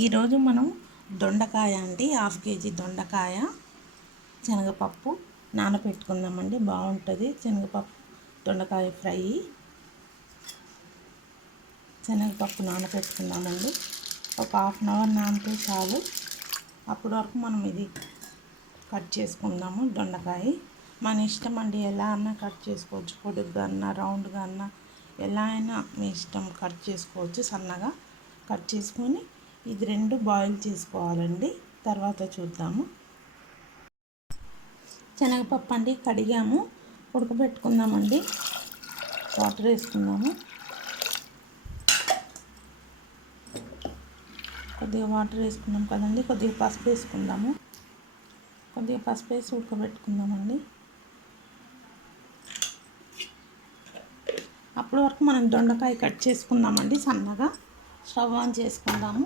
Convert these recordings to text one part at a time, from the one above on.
ఈరోజు మనం దొండకాయ అండి, 1/2 కేజీ దొండకాయ శనగపప్పు నానబెట్టుకుందామండి. బాగుంటుంది శనగపప్పు దొండకాయ ఫ్రై. శనగపప్పు నానబెట్టుకుందామండి. ఒక 1/2 అవర్ నానితే చాలు. అప్పటి వరకు మనం ఇది కట్ చేసుకుందాము. దొండకాయ మన ఇష్టం అండి, ఎలా అన్నా కట్ చేసుకోవచ్చు. పొడుగ్గా అన్నా రౌండ్గా అన్నా ఎలా అయినా మీ ఇష్టం, కట్ చేసుకోవచ్చు. సన్నగా కట్ చేసుకొని ఇది 2 బాయిల్ చేసుకోవాలండి. తర్వాత చూద్దాము. శనగపప్పు అండి కడిగాము, ఉడకబెట్టుకుందామండి. వాటర్ వేసుకుందాము. కొద్దిగా వాటర్ వేసుకున్నాం కదండి, కొద్దిగా పసుపు వేసుకుందాము. కొద్దిగా పసుపు వేసి ఉడకబెట్టుకుందామండి. అప్పటి వరకు మనం దొండకాయ కట్ చేసుకుందామండి సన్నగా. స్టవ్ ఆన్ చేసుకుందాము.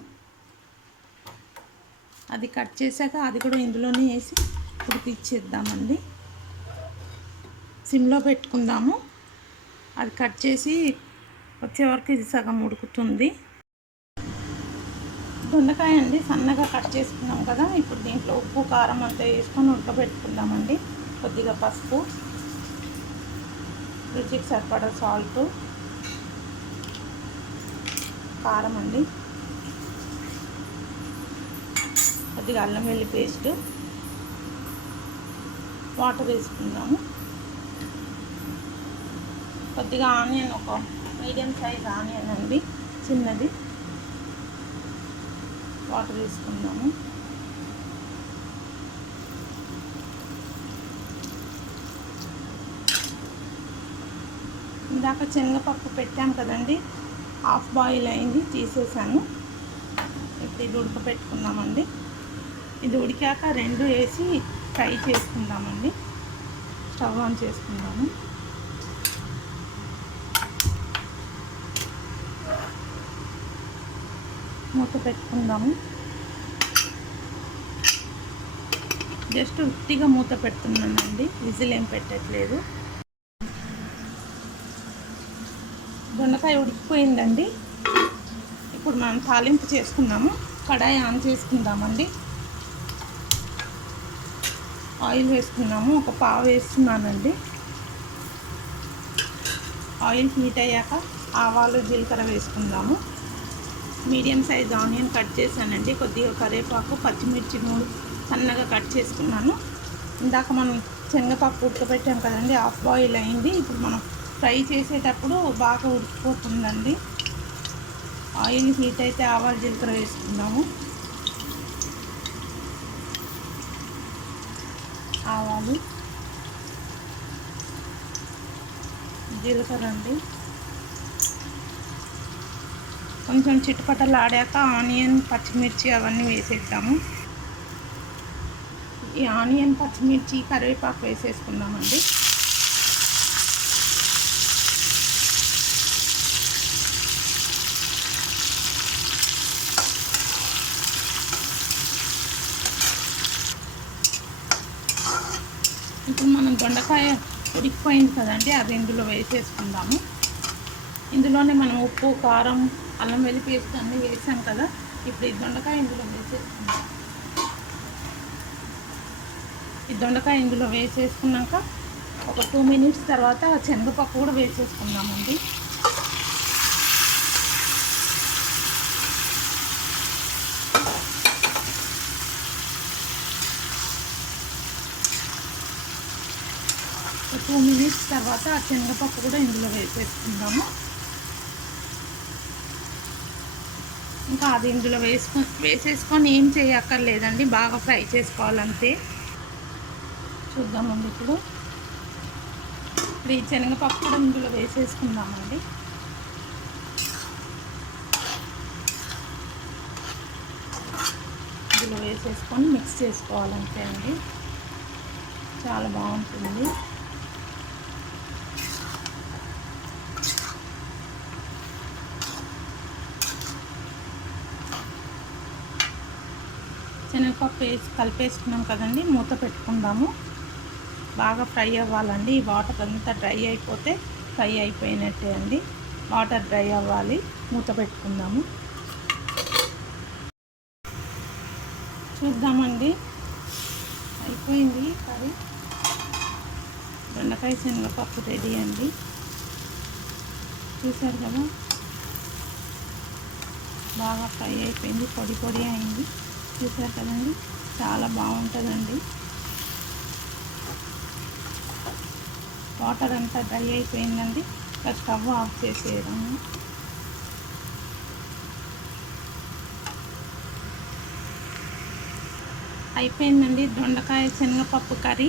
అది కట్ చేశాక అది కూడా ఇందులోనే వేసి ఉడికిచ్చేద్దామండి. సిమ్లో పెట్టుకుందాము. అది కట్ చేసి వచ్చే వరకు ఇది సగం ఉడుకుతుంది. దొండకాయ అండి సన్నగా కట్ చేసుకున్నాం కదా. ఇప్పుడు దీంట్లో ఉప్పు కారం అంతా వేసుకొని ఉడకబెట్టుకుందామండి. కొద్దిగా పసుపు, రుచికి సరిపడా సాల్ట్, కారం అండి, కొద్దిగా అల్లం వెల్లుల్లి పేస్ట్, వాటర్ వేసుకుందాము. కొద్దిగా ఆనియన్, ఒక మీడియం సైజ్ ఆనియన్ అండి, చిన్నది, వాటర్ వేసుకుందాము. ఇందాక శనగపప్పు పెట్టాం కదండి, హాఫ్ బాయిల్ అయింది, తీసేసాను. ఇప్పుడు ఇది ఉడకపెట్టుకుందామండి. ఇది ఉడికాక 2 వేసి ఫ్రై చేసుకుందామండి. స్టవ్ ఆన్ చేసుకుందాము. మూత పెట్టుకుందాము. జస్ట్ ఉట్టిగా మూత పెడుతున్నానండి, విజిల్ ఏం పెట్టట్లేదు. దొండకాయ ఉడికిపోయిందండి. ఇప్పుడు మనం తాలింపు చేసుకుందాము. కడాయి ఆన్ చేసుకుందామండి. ఆయిల్ వేసుకున్నాము. ఒక పావు వేస్తున్నానండి. ఆయిల్ హీట్ అయ్యాక ఆవాలు, జీలకర్ర వేసుకుందాము. మీడియం సైజ్ ఆనియన్ కట్ చేశానండి. కొద్దిగా కరివేపాకు, పచ్చిమిర్చి 3 సన్నగా కట్ చేసుకున్నాను. ఇందాక మనం శనగపప్పు ఉడకబెట్టాం కదండి, హాఫ్ బాయిల్ అయింది. ఇప్పుడు మనం ఫ్రై చేసేటప్పుడు బాగా ఉడికిపోతుందండి. ఆయిల్ హీట్ అయితే ఆవాలు, జీలకర్ర వేసుకుందాము. ఆవాలు, జీలకర్ర అండి, కొంచెం చిటపటలు ఆడాక ఆనియన్, పచ్చిమిర్చి అవన్నీ వేసేద్దాము. ఈ ఆనియన్, పచ్చిమిర్చి, కరివేపాకు వేసేసుకుందామండి. ఇప్పుడు మనం దొండకాయ ఉడికిపోయింది కదండి, అది ఇందులో వేసేసుకుందాము. ఇందులోనే మనం ఉప్పు, కారం, అల్లం వెల్లుల్లి పేస్ట్ అన్నీ వేసాం కదా. ఇప్పుడు ఈ దొండకాయ ఇందులో వేసేసుకుందాం. ఈ దొండకాయ ఇందులో వేసేసుకున్నాక ఒక 2 మినిట్స్ తర్వాత శనగపప్పు కూడా వేసేసుకుందామండి. ఒక 2 మినిట్స్ తర్వాత ఆ శనగపప్పు కూడా ఇందులో వేసేసుకుందాము. ఇంకా అది ఇందులో వేసేసుకొని ఏం చేయక్కర్లేదండి, బాగా ఫ్రై చేసుకోవాలంతే. చూద్దామండి. ఇప్పుడు ఈ శనగపప్పు కూడా ఇందులో వేసేసుకుందామండి. ఇందులో వేసేసుకొని మిక్స్ చేసుకోవాలంతే అండి. చాలా బాగుంటుంది. శనగపప్పు వేసి కలిపేసుకున్నాం కదండి, మూత పెట్టుకుందాము. బాగా ఫ్రై అవ్వాలండి. ఈ వాటర్ అంతా డ్రై అయిపోతే ఫ్రై అయిపోయినట్టే అండి. వాటర్ డ్రై అవ్వాలి. మూత పెట్టుకుందాము. చూద్దామండి. అయిపోయింది కర్రీ. దొండకాయ శనగపప్పు రెడీ అండి. చూసారు కదా, బాగా ఫ్రై అయిపోయింది, పొడి పొడి అయింది. చూసారు కదండి, చాలా బాగుంటుందండి. వాటర్ అంతా డ్రై అయిపోయిందండి. ఇంకా స్టవ్ ఆఫ్ చేసేయడము. అయిపోయిందండి, దొండకాయ శనగపప్పు కర్రీ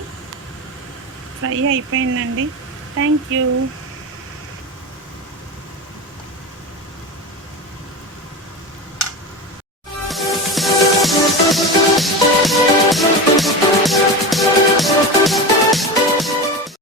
ఫ్రై అయిపోయిందండి. Thank you.